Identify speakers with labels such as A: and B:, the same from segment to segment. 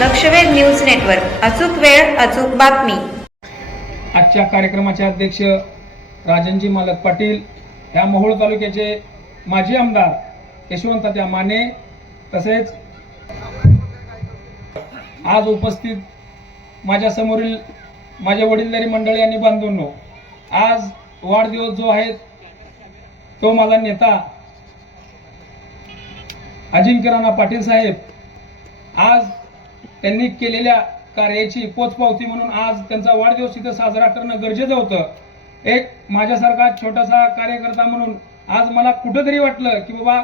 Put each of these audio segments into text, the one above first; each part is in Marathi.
A: लक्षवेध न्यूज नेटवर्क. अचूक वेळ अचूक बातमी.
B: आजच्या कार्यक्रमाचे अध्यक्ष राजनजी मालक पाटील या मोहोळ तालुक्याचे माजी आमदार यशवंत त्या माने तसेच आज उपस्थित माझ्या समोरील माझ्या वडीलधारी मंडळी आणि बांधवांनो आज वाढदिवस जो आहे तो माझा नेता अजिंक्य राणा पाटील साहेब. आज त्यांनी केलेल्या कार्याची पोचपावती म्हणून आज त्यांचा वाढदिवस इथं साजरा करणं गरजेचं होतं. एक माझ्यासारखा छोटासा कार्यकर्ता म्हणून आज मला कुठंतरी वाटलं की बाबा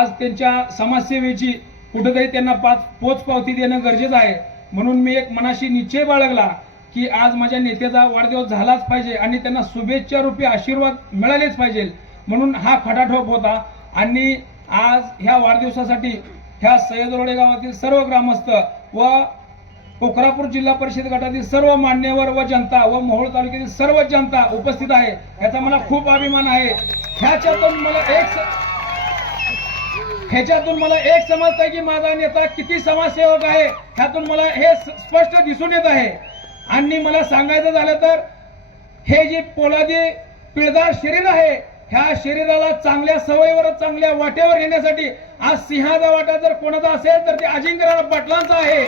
B: आज त्यांच्या समाजसेवेची कुठंतरी त्यांना पाच पोचपावती देणं गरजेचं आहे. म्हणून मी एक मनाशी निश्चय बाळगला की आज माझ्या नेत्याचा वाढदिवस झालाच पाहिजे आणि त्यांना शुभेच्छा रूपी आशीर्वाद मिळालेच पाहिजे. म्हणून हा खटाठोप होता आणि आज ह्या वाढदिवसासाठी ह्या सय्यदरोडे गावातील सर्व ग्रामस्थ व कोकरापूर जिल्हा परिषद गटातील सर्व मान्यवर व जनता व मोहोळ तालुक्यातील सर्व जनता उपस्थित आहे. याचा मला खूप अभिमान आहे. ह्याच्यातून मला एक ह्याच्यातून मला एक समजतंय की माझा नेता किती समाजसेवक आहे ह्यातून मला हे स्पष्ट दिसून येत आहे. आणि मला सांगायचं झालं तर हे जे पोलादी पिळदार शरीर आहे ह्या शरीराला चांगल्या सवयीवर चांगल्या वाटेवर येण्यासाठी आज सिंहाचा वाटा जर कोणाचा असेल तर ते अजिंक्यराव पाटलांचा आहे.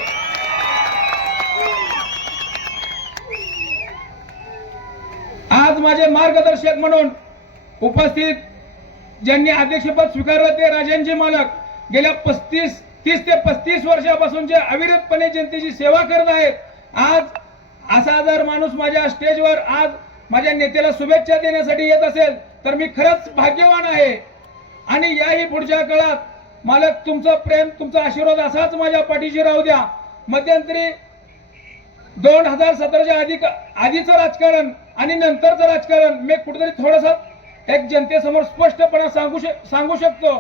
B: आज माझे मार्गदर्शक म्हणून उपस्थित ज्यांनी अध्यक्षपद स्वीकारलं ते राजांचे मालक गेल्या पस्तीस तीस ते पस्तीस वर्षापासून जे अविरतपणे जनतेची सेवा करत आहेत आज असा जर माणूस माझ्या स्टेजवर आज माझ्या नेत्याला शुभेच्छा देण्यासाठी येत असेल. तर मी खरंच भाग्यवान आहे. आणि याही पुढच्या काळात मालक तुमचं प्रेम तुमचा आशीर्वाद असाच माझ्या पाठीशी राहू द्या. मध्यंतरी दोन हजार सतराच्या आधी आधीचं राजकारण आणि नंतरचं राजकारण मी कुठेतरी थोडस एक जनतेसमोर स्पष्टपणे सांगू शक सांगू शकतो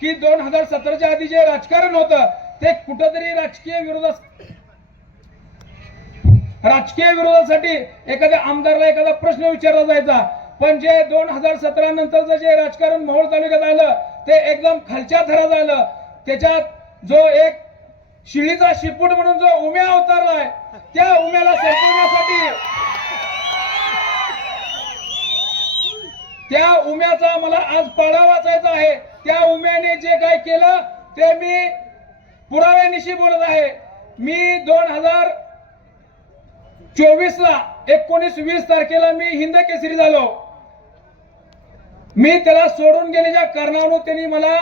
B: की दोन हजार सतराच्या आधी जे राजकारण होतं ते कुठंतरी राजकीय विरोधात राजकीय विरोधासाठी एखाद्या आमदारला एखादा प्रश्न विचारला जायचा. पण जे दोन हजार सतरा नंतरचं जे राजकारण मोहोळ तालुक्यात आलं ते एकदम खालच्या थरात आलं त्याच्यात जो एक शिळीचा शिपूट म्हणून जो उम्या अवतारलाय त्या उम्याला संपवण्यासाठी त्या उम्याचा मला आज पाडा वाचायचा आहे. त्या उम्याने जे काय केलं ते मी पुराव्यानिशी बोलत आहे. मी दोन हजार चोवीस ला एकोणीस वीस तारखेला मी हिंद केसरी झालो. मी त्याला सोडून गेल्याच्या कारणावरून त्यांनी मला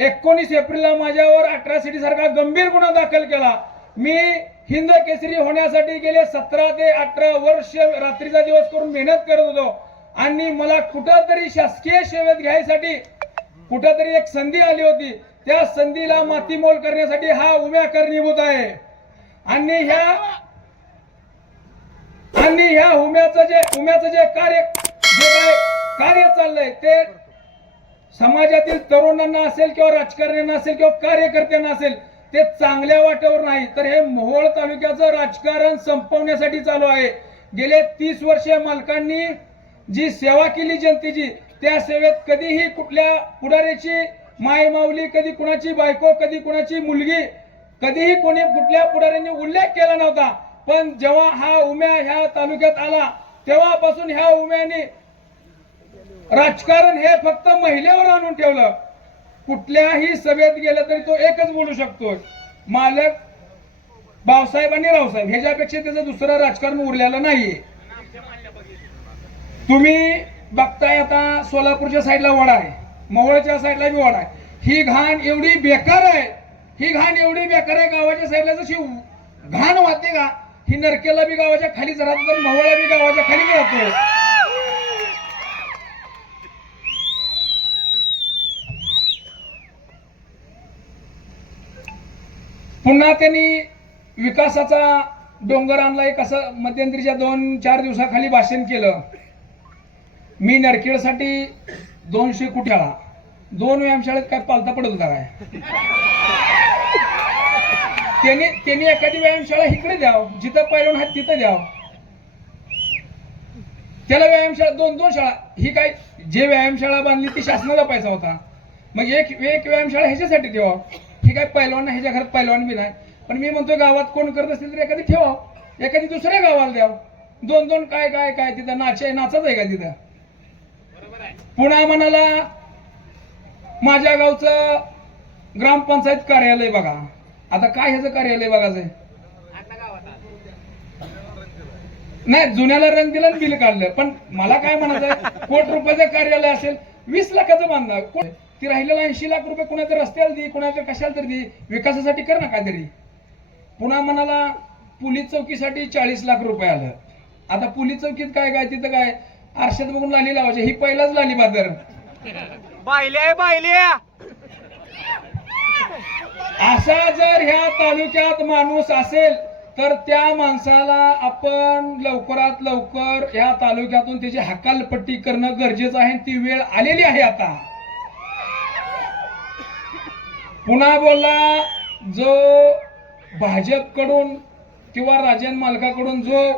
B: एकोणीस एप्रिलला माझ्यावर अट्रॉसिटी सारखा गंभीर गुन्हा दाखल केला. मी हिंद केसरी होण्यासाठी गेले सतरा ते अठरा वर्ष रात्रीचा दिवस करून मेहनत करत होतो. आणि मला कुठंतरी शासकीय सेवेत घ्यायसाठी कुठंतरी एक संधी आली होती. त्या संधीला मातीमोल करण्यासाठी हा उम्या कारणीभूत आहे. आणि ह्या आणि ह्या उम्याचं जे उम्याचं जे कार्य जे काय कार्य चाललंय ते समाजातील तरुणांना असेल किंवा राजकारण्यांना असेल किंवा कार्यकर्त्यांना असेल ते चांगल्या वाटेवर नाही. तर हे मोहोळ तालुक्याचं राजकारण संपवण्यासाठी चालू आहे. गेले तीस वर्षे मालकांनी जी सेवा केली जनतेची त्या सेवेत कधीही कुठल्या पुढाऱ्याची माय माऊली कधी कुणाची बायको कधी कुणाची मुलगी कधीही कोणी कुठल्या पुढाऱ्यांनी उल्लेख केला नव्हता. पण जेव्हा हा उम्या ह्या तालुक्यात आला तेव्हापासून ह्या उम्याने राजकारण हे फक्त महिलेवर आणून ठेवलं. कुठल्याही सभेत गेलं तरी तो एकच बोलू शकतो मालक बावसाहेब आणि रावसाहेब ह्याच्यापेक्षा त्याचं दुसरं राजकारण उरलेलं नाहीये. तुम्ही बघताय आता सोलापूरच्या साईडला वडा आहे. मोहोळच्या साईडला बी वडा आहे. ही घाण एवढी बेकार आहे. ही घाण एवढी बेकार आहे गावाच्या साईडला जशी घाण वाहते का ही नरकेला बी गावाच्या खाली राहतो तर मोहोळा बी गावाच्या खाली राहतो पुन्हा त्यांनी विकासाचा डोंगर आणला. एक असं मध्यंतरीच्या दोन चार दिवसाखाली भाषण केलं. मी नरखेडसाठी दोनशे कुठ्याला दोन व्यायामशाळेत काय पालता पडत होता काय? त्यांनी त्यांनी एखादी व्यायामशाळा इकडे द्याव जिथं पैलून हात तिथं द्याव. त्याला व्यायामशाळा दोन दोन शाळा. ही काय जे व्यायामशाळा बांधली ती शासनाला पैसा होता. मग एक एक व्यायामशाळा ह्याच्यासाठी ठेवा ही काय पैलवान ह्याच्या घरात पैलवान बी नाही. पण मी म्हणतो गावात कोण करत असेल तर एखादी ठेवा एखादी दुसऱ्या गावाला द्याव. दोन दोन काय काय काय तिथं नाचे नाचत आहे का तिथं? पुन्हा म्हणाला माझ्या गावचं ग्रामपंचायत कार्यालय बघा. आता काय ह्याचं कार्यालय बघायचंय? नाही जुन्याला रंग दिला बिल काढलं. पण मला काय म्हणायचंय कोट रुपयाचं कार्यालय असेल वीस लाखाचं को- ती राहिलेला ऐंशी लाख रुपये कुणाच्या रस्त्याला दे कुणाच्या कशाला तरी दे विकासासाठी कर ना काहीतरी. पुन्हा म्हणाला पोलीस चौकीसाठी चाळीस लाख रुपये आलं. आता पोलीस चौकीत काय काय तिथं काय? आरशात बघून लाली लावायची. ही पहिलाच लाली बादर.
C: बायले बायले
B: असा जर ह्या तालुक्यात माणूस असेल तर त्या माणसाला आपण लवकरात लवकर ह्या तालुक्यातून त्याची हकालपट्टी करणं गरजेचं आहे ती वेळ आलेली आहे आता. पुन्हा बोलला जो भाजपकडून किंवा राजन मालकाकडून जो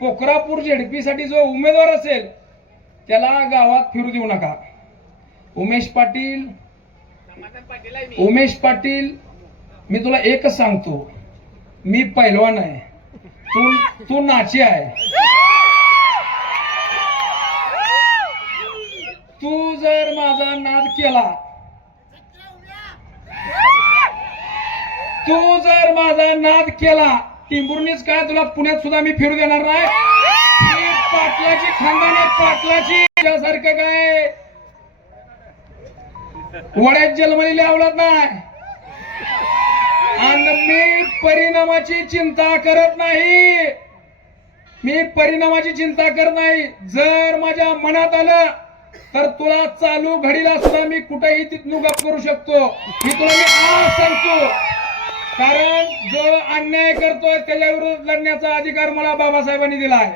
B: कोकरापूर झेडपीसाठी जो उमेदवार असेल त्याला गावात फिरू देऊ नका. उमेश पाटील उमेश पाटील मी तुला एकच सांगतो मी पैलवान आहे. तू तू नाची आहे. तू जर माझा नाद केला तू जर माझा नाद केला टिंबुर्णीच काय तुला पुण्यात सुद्धा मी फिरू देणार नाही? पाटलाची खानदानी पाटलाची त्यासारखं काय? वड्यात जन्मलेली आवडत नाही. आणि मी परिणामाची चिंता करत नाही. मी परिणामाची चिंता करत नाही. जर माझ्या मनात आलं तर तुला चालू घडीला सुद्धा मी कुठेही तिथून गप करू शकतो. मी तुला मी आज सांगतो. कारण जो अन्याय करतोय त्याच्या विरोधात लढण्याचा अधिकार मला बाबासाहेबांनी दिला आहे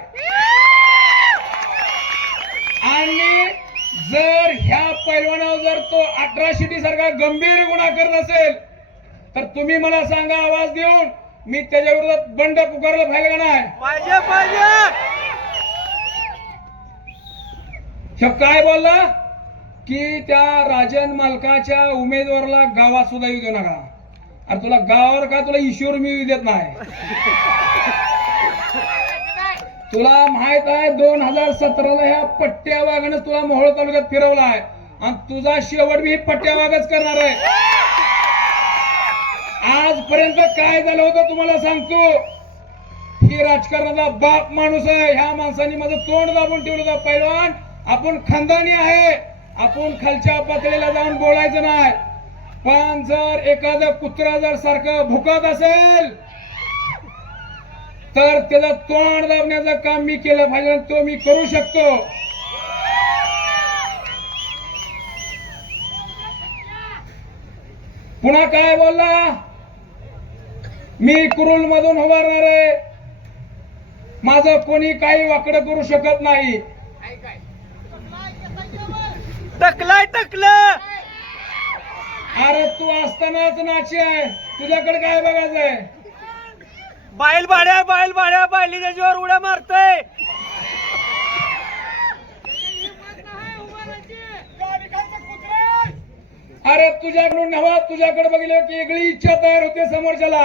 B: आणि जर ह्या पैलवानावर जर तो अट्रॉसिटी सारखा गंभीर गुन्हा करत असेल तर तुम्ही मला सांगा आवाज देऊन मी त्याच्या विरोधात बंड पुकारलं पाहिजे का नाही? काय बोलला? की त्या राजन मालकाच्या उमेदवाराला गावात सुद्धा येऊ देऊ नका. अरे तुला गावावर का तुला ईश्वर मिळू देत नाही? तुला माहीत आहे दोन हजार सतराला ह्या पट्ट्या वाघानं तुला मोहोळ तालुक्यात फिरवला आहे आणि तुझा शेवट मी पट्ट्या वाघच करणार आहे. आजपर्यंत काय झालं होतं तुम्हाला सांगतो. ही राजकारणाचा बाप माणूस आहे. ह्या माणसाने माझं तोंड दाबून ठेवलं होतं. पैलवान आपण खानदानी आहे. आपण खालच्या पातळीला जाऊन बोलायचं नाही. पण जर एखादा कुत्रा जर सारखं भुकत असेल तर त्याला तोंड दाबण्याचं काम मी केलं पाहिजे तो मी करू शकतो. पुन्हा काय बोलला? मी कुरुल मधून उभारणार आहे. माझं कोणी काही वाकडं करू शकत नाही.
C: टकलाय टकलं.
B: अरे तू असतानाच नाची आहे. तुझ्याकडे काय बघायचंय?
C: बाईल भाड्या बाईल भाड्या बायलीच्या जीवावर उड्या मारतय.
B: अरे तुझ्याकडून नवा तुझ्याकडे बघितलं की वेगळी इच्छा तयार होते समोरच्याला.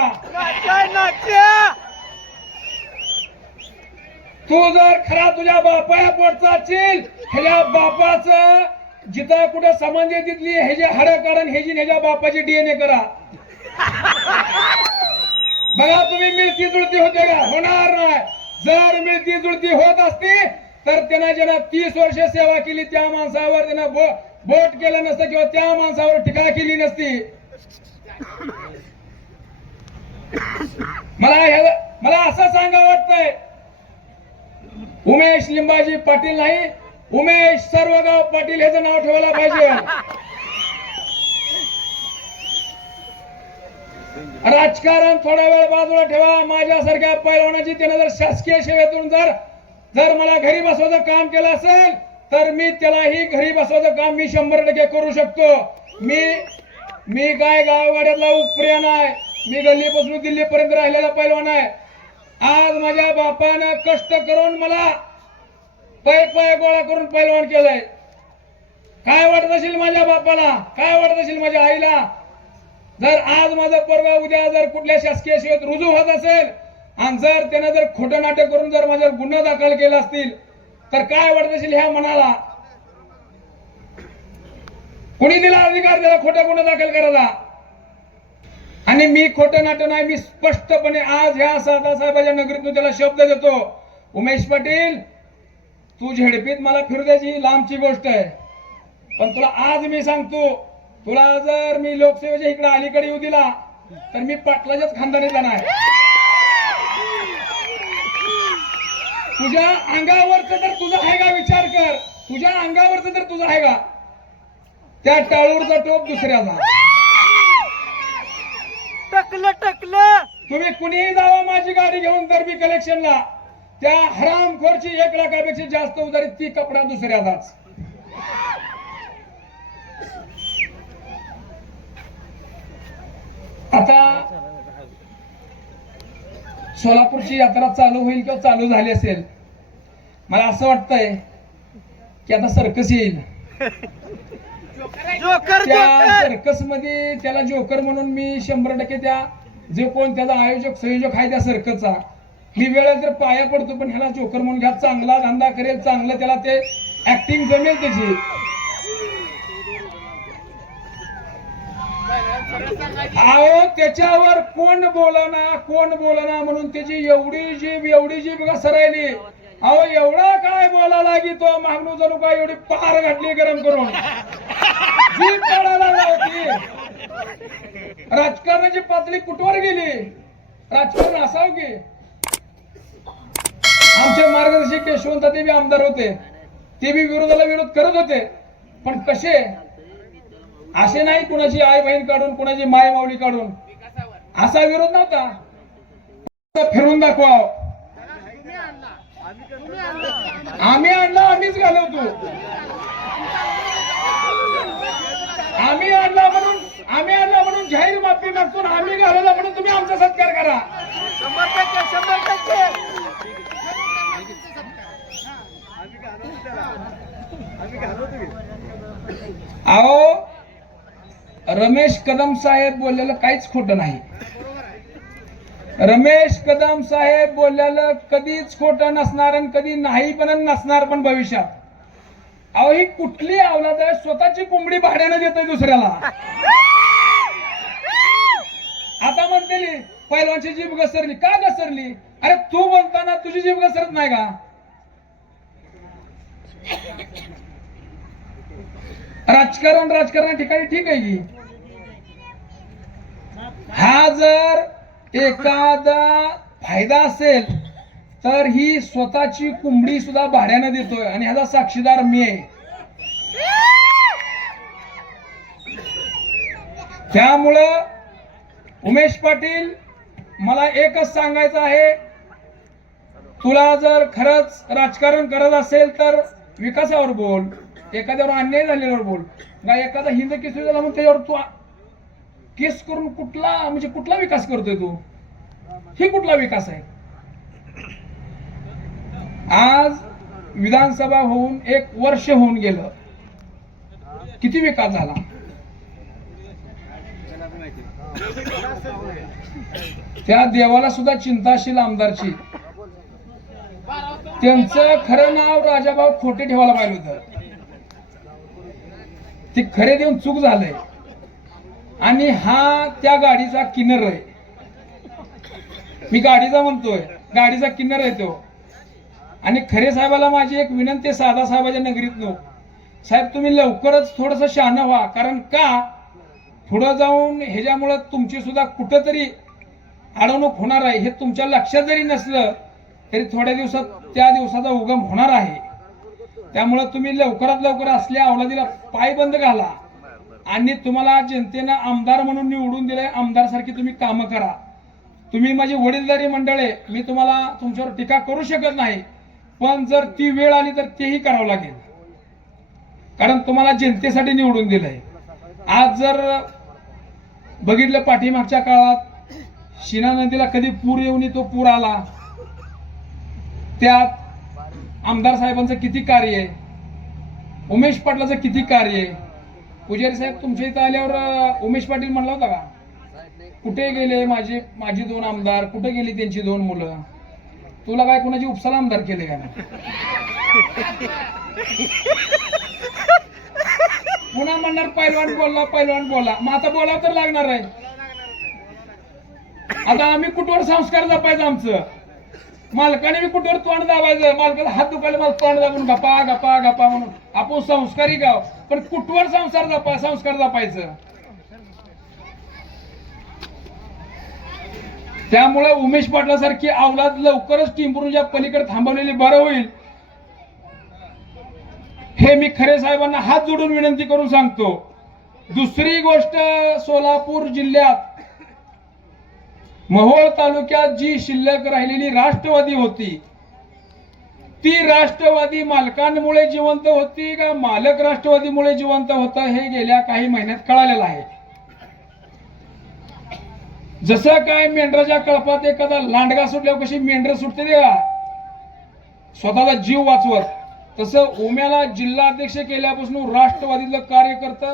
B: तू जर खरा तुझ्या बापाया पोटचा असशील ह्याच्या बापाचं जिथं कुठे समांजे तिथली ह्याची हाडं कारण हे जी ह्याच्या बापाची डीएनए करा. बघा तुम्ही मिळती जुळती होते का? होणार नाही. जर मिळती जुळती होत असती तर त्यांना ज्यांना तीस वर्ष सेवा केली त्या माणसावर त्यांना बो बोट केलं नसतं किंवा त्या माणसावर टीका केली नसती. मला ह्या- मला असं सांगा वाटतंय. उमेश लिंबाजी पाटील नाही उमेश सर्वगाव पाटील ह्याचं नाव ठेवायला पाहिजे. राजकारण थोडा वेळ बाजूला ठेवा. माझ्यासारख्या पैलवानाची त्यानं जर शासकीय सेवेतून जर जर मला घरी बसवायचं काम केलं असेल तर मी त्यालाही घरी बसवायचं काम मी शंभर टक्के करू शकतो. मी मी काय गाववाड्यातला उपरिया नाही मी गल्लीपासून दिल्लीपर्यंत राहिलेला पैलवान आहे. आज माझ्या बापानं कष्ट करून मला पै पाय गोळा करून पैलवान केलंय. काय वाटत असेल माझ्या बापाला काय वाटत असेल माझ्या आईला? जर आज माझा पोरगा उद्या जर कुठल्या शासकीय सेवेत रुजू होत असेल आणि जर त्यानं जर खोटं नाटक करून जर माझ्यावर गुन्हा दाखल केला असतील तर काय वाटत असेल ह्या मनाला? कुणी दिला अधिकार त्याला खोटा गुन्हा दाखल करायला? आणि मी खोटं नाटक नाही मी स्पष्टपणे आज ह्या साहेबाच्या नगरीतून त्याला शब्द देतो. उमेश पाटील तू झेडपीत मला फिरू द्यायची ही लांबची गोष्ट आहे. पण तुला आज मी सांगतो तुला जर मी लोकसेवेच्या इकडे अलीकडे येऊ दिला तर मी पाटलाच्याच खानदानीचा नाही तुझ्या अंगावरच तर तुझा आहे का विचार कर? तुझ्या अंगावरच तर तुझा आहे का? त्या टाळूरचा टोप दुसऱ्याचा.
C: टकलं टकलं.
B: तुम्ही कुणीही जावा माझी गाडी घेऊन दरबी कलेक्शनला त्या हरामखोरची एक लाखापेक्षा जास्त उधारी ती कपडा दुसऱ्याचाच आता सोलापूरची यात्रा चालू होईल किंवा चालू झाली असेल मला असं वाटतंय की आता सर्कस येईल. त्या सर्कसमध्ये त्याला जोकर म्हणून मी शंभर टक्के त्या जे कोण त्याचा आयोजक संयोजक आहे त्या सर्कसचा ही वेळ तर पाया पडतो पण ह्याला जोकर म्हणून घ्या. चांगला धंदा करेल चांगलं त्याला ते ऍक्टिंग जमेल त्याची. अहो त्याच्यावर कोण बोलाना कोण बोलाना म्हणून त्याची एवढी जीभ एवढी जीभ घसरायली अहो एवढा काय बोला लागी तो? मागणू जणू काय एवढी पार घातली गरम करून? जीभ काढायला होती राजकारणाची पातळी कुठवर गेली? राजकारण असावं की? आमचे मार्गदर्शक यशवंत ते बी आमदार होते. ते बी विरोधाला विरोध करत होते. पण कसे? असे नाही कुणाची आई बहीण काढून कुणाची माय मावली काढून. असा विरोध नव्हता. फिरून दाखवाव आम्ही आणला आम्हीच घालवतो. आम्ही आणला म्हणून आम्ही आणला म्हणून जाहीर माफी मागतो आम्ही घालवला म्हणून तुम्ही आमचा सत्कार करा.
C: शंभर टक्के शंभर टक्के.
B: अहो रमेश कदम साहेब बोललेलं काहीच खोटं नाही. रमेश कदम साहेब बोललेलं कधीच खोटं नसणार आणि कधी नाही पण नसणार पण भविष्यात. अहो ही कुठली अवलाद आहे? स्वतःची कोंबडी भाड्यानं देतोय दुसऱ्याला. आता म्हणते पैलवानची जीभ घसरली. का घसरली? अरे तू बोलताना तुझी जीभ घसरत नाही का? राजकारण राजकारणा ठिकाणी ठीक आहे की? हा जर एखादा फायदा असेल तर ही स्वतःची कुंबडी सुद्धा भाड्यानं देतोय आणि ह्याचा साक्षीदार मी आहे. त्यामुळं उमेश पाटील मला एकच सांगायचं आहे. तुला जर खरंच राजकारण करत असेल तर विकासावर बोल. एखाद्यावर अन्याय झालेल्यावर बोल. ना एखादा हिंद केस झाला म्हणून त्याच्यावर तू केस करून कुठला म्हणजे कुठला विकास करतोय तू? हे कुठला विकास आहे? आज विधानसभा होऊन एक वर्ष होऊन गेलं. किती विकास झाला? त्या देवाला सुद्धा चिंताशील आमदारची. त्यांचं खरं नाव राजाभाऊ खोटे ठेवायला पाहिजे होतं. ती खरे देऊन चूक झालंय. आणि हा त्या गाडीचा किन्नर आहे. मी गाडीचा म्हणतोय गाडीचा किन्नर आहे तो. आणि खरे साहेबाला माझी एक विनंती आहे साधा साहेबाच्या नगरीत नो. साहेब तुम्ही लवकरच थोडस शहाणं व्हा कारण का? पुढं जाऊन ह्याच्यामुळं तुमची सुद्धा कुठंतरी अडवणूक होणार आहे हे तुमच्या लक्षात जरी नसलं तरी थोड्या दिवसात त्या दिवसाचा उगम होणार आहे. त्यामुळं तुम्ही लवकरात लवकर असल्या अवलादीला पायबंद घाला. आणि तुम्हाला जनतेनं आमदार म्हणून निवडून दिलंय आमदार सारखी तुम्ही कामं करा. तुम्ही माझी वडीलधारी मंडळ आहे मी तुम्हाला तुमच्यावर टीका करू शकत नाही पण जर ती वेळ आली तर तेही करावं लागेल. कारण तुम्हाला जनतेसाठी निवडून दिलंय. आज जर बघितलं पाठीमागच्या काळात शिना नदीला कधी पूर येऊन तो पूर आला त्यात आमदार साहेबांचं किती कार्य आहे? उमेश पाटलाचं किती कार्य आहे? पुजारी साहेब तुमच्या इथं आल्यावर उमेश पाटील म्हणला होता का? कुठे गेले माझे माझी दोन आमदार? कुठे गेली त्यांची दोन मुलं? तुला काय कोणाची उपसाला आमदार केले का पुन्हा म्हणणार पैलवान बोलला पैलवान बोलला. मग आता बोलावं तर लागणार आहे. आता आम्ही कुठवर संस्कार जपायचं आमचं? मालकाने मी कुठवर तोंड दाबायचं? मालकाला हात दुखायला मला तोंड दाबून गपा गपा गपा म्हणून. आपण संस्कारी गाव. पण कुठवर संसार जपा संस्कार जपायचं? त्यामुळे उमेश पाटलासारखी अवलाद लवकरच टिंबरूच्या पलीकडे थांबवलेली बरं होईल. हे मी खरे साहेबांना हात जोडून विनंती करून सांगतो. दुसरी गोष्ट सोलापूर जिल्ह्यात महोळ तालुक्यात जी शिल्लक राहिलेली राष्ट्रवादी होती ती राष्ट्रवादी मालकांमुळे जिवंत होती का मालक राष्ट्रवादीमुळे जिवंत होता हे गेल्या काही महिन्यात कळालेलं आहे. जसं काय मेंढराच्या कळपात एखादा लांडगा सुटल्यावर कशी मेंढर सुटते ते का स्वतःचा जीव वाचवत. तसं ओम्याला जिल्हाध्यक्ष केल्यापासून राष्ट्रवादीतलं कार्यकर्ता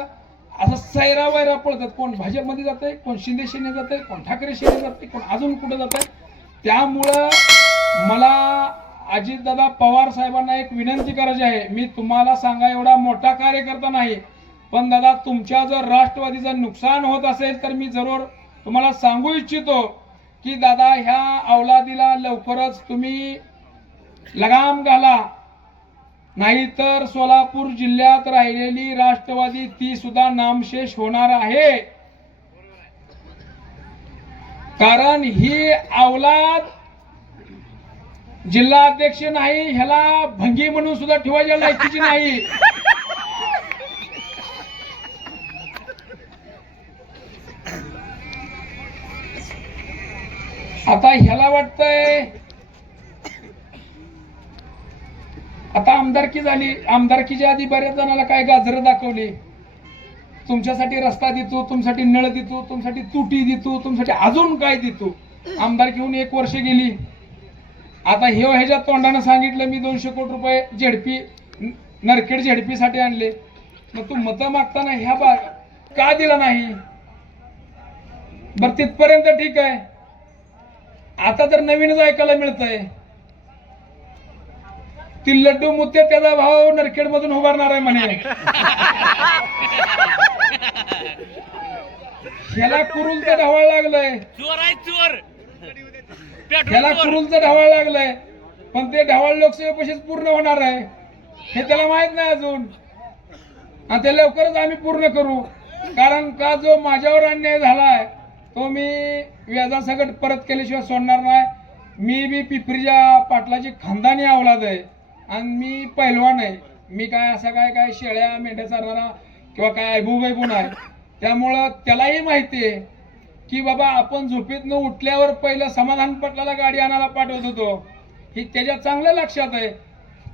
B: असं सैरा वैरा पळतात. कोण भाजपमध्ये जात आहे कोण शिंदे सेने जात आहे कोण ठाकरे सेने जात आहे कोण अजून कुठं जात आहे त्यामुळं मला अजितदादा पवार साहेबांना एक विनंती करायची आहे. मी तुम्हाला सांगा एवढा मोठा कार्यकर्ता नाही. पण दादा तुमच्या जर राष्ट्रवादीचं नुकसान होत असेल तर मी जरूर तुम्हाला सांगू इच्छितो की दादा ह्या अवलादीला लवकरच तुम्ही लगाम घाला. नाहीतर सोलापूर जिल्ह्यात राहिलेली राष्ट्रवादी ती सुद्धा नामशेष होणार आहे. कारण ही अवलाद जिल्हा अध्यक्ष नाही ह्याला भंगी म्हणून सुद्धा ठेवायच्या लायकीची नाही. आता ह्याला वाटतंय आता आमदारकी झाली. आमदारकीच्या आधी बऱ्याच जणाला काय गाजरं दाखवली. तुमच्यासाठी रस्ता देतो तुमच्यासाठी नळ देतो तुमच्यासाठी तुटी देतो तुमच्यासाठी अजून काय देतो. आमदारकी होऊन एक वर्ष गेली. आता हे ह्याच्या तोंडानं सांगितलं मी दोनशे कोटी रुपये झेडपी नरखेड झेडपीसाठी आणले. मग तू मतं मागताना ह्या बा का दिला नाही? बर तिथपर्यंत ठीक आहे. आता तर नवीनच ऐकायला मिळतंय. ती लड्डू मुत्ते त्याचा भाव नरखेड मधून उभारणार आहे म्हणे. ह्याला कुरुलचं ढवाळ लागलंय.
C: चोर आहे चोर.
B: ह्याला कुरुलचं ढवाळ लागलंय. पण ते ढवाळ लोकसभेपाशीच पूर्ण होणार आहे. हे त्याला माहीत नाही अजून. आणि ते लवकरच आम्ही पूर्ण करू. कारण का जो माझ्यावर अन्याय झालाय तो मी व्याजासकट परत केल्याशिवाय सोडणार नाही. मी बी पिपरीच्या पाटलाची खानदानी अवलाद आहे. आणि मी पैलवान आहे. मी काय असं काय काय शेळ्या मेंढ्या चालणारा किंवा काय ऐबू गैबू नाही. त्यामुळं त्यालाही माहिती आहे की बाबा आपण झोपेतनं उठल्यावर पहिलं समाधान पटलाला गाडी आणायला पाठवत होतो. ही त्याच्या चांगलं लक्षात आहे.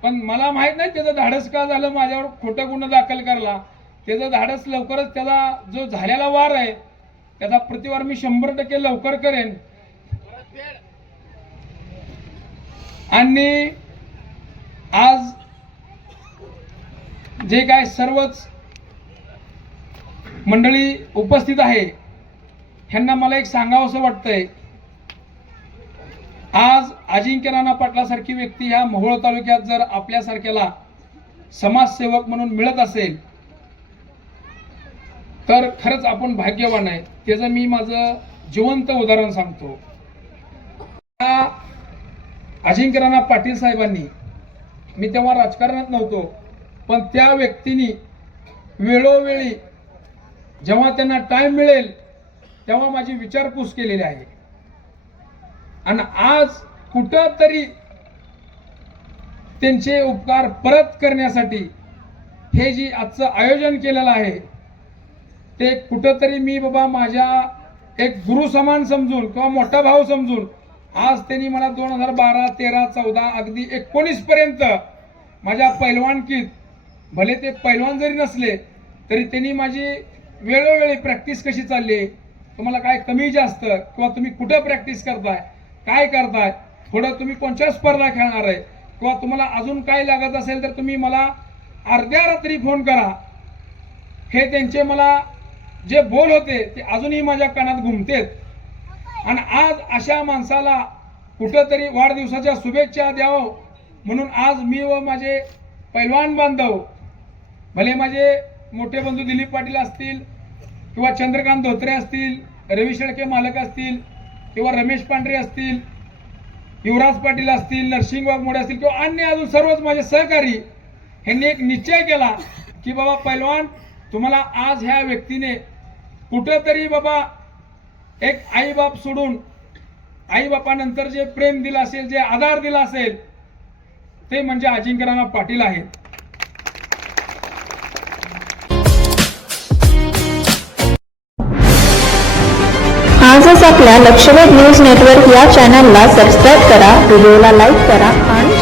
B: पण मला माहीत नाही त्याचं धाडस का झालं माझ्यावर खोटं गुन्हा दाखल करला त्याचं धाडस लवकरच त्याचा जो झालेला वार आहे त्याचा प्रतिवार मी शंभर टक्के लवकर करेन. आणि आज जे काय सर्वच मंडळी उपस्थित आहे ह्यांना मला एक सांगावं असं वाटतंय. आज अजिंक्य नाना पाटलासारखी व्यक्ती ह्या मोहोळ तालुक्यात जर आपल्यासारख्याला समाजसेवक म्हणून मिळत असेल तर खरंच आपण भाग्यवान आहे. त्याचं मी माझं जिवंत उदाहरण सांगतो. अजिंक्य राणा पाटील साहेबांनी मी तेव्हा राजकारणात नव्हतो पण त्या व्यक्तींनी वेळोवेळी जेव्हा त्यांना टाइम मिळेल तेव्हा माझी विचारपूस केलेली आहे. आणि आज कुठं तरी त्यांचे उपकार परत करण्यासाठी हे जी आजचं आयोजन केलेलं आहे ते कुठंतरी मी बाबा माझ्या एक गुरु समान समजून किंवा मोठा भाऊ समजून आज त्यांनी मला दोन हजार बारा तेरा चौदा अगदी एकोणीस पर्यंत माझ्या पैलवानकीत भले ते पैलवान जरी नसले तरी त्यांनी माझी वेळोवेळी प्रॅक्टिस कशी चालली आहे तुम्हाला काय कमी जास्त किंवा तुम्ही कुठं प्रॅक्टिस करताय काय करताय थोडं तुम्ही कोणत्या स्पर्धा खेळणार आहे किंवा तुम्हाला अजून काय लागत असेल तर तुम्ही मला अर्ध्या रात्री फोन करा. हे त्यांचे मला जे बोल होते ते अजूनही माझ्या कानात घुमतेत. आणि आज अशा माणसाला कुठंतरी वाढदिवसाच्या शुभेच्छा द्यावं म्हणून आज मी व माझे पैलवान बांधव भले माझे मोठे बंधू दिलीप पाटील असतील किंवा चंद्रकांत धोत्रे असतील रवी शेळके मालक असतील किंवा रमेश पांढरे असतील युवराज पाटील असतील नरसिंग वाघमोडे असतील किंवा अन्य अजून सर्वच माझे सहकारी ह्यांनी एक निश्चय केला की बाबा पैलवान तुम्हाला आज ह्या व्यक्तीने कुठंतरी बाबा एक आईबाप सोडून आईबापानंतर जे प्रेम दिलं असेल जे आधार दिला असेल ते म्हणजे अजिंक्यराणा पाटील आहेत.
D: आजच आपल्या लक्षवेध न्यूज नेटवर्क या चॅनलला सबस्क्राईब करा व्हिडिओला लाईक करा आणि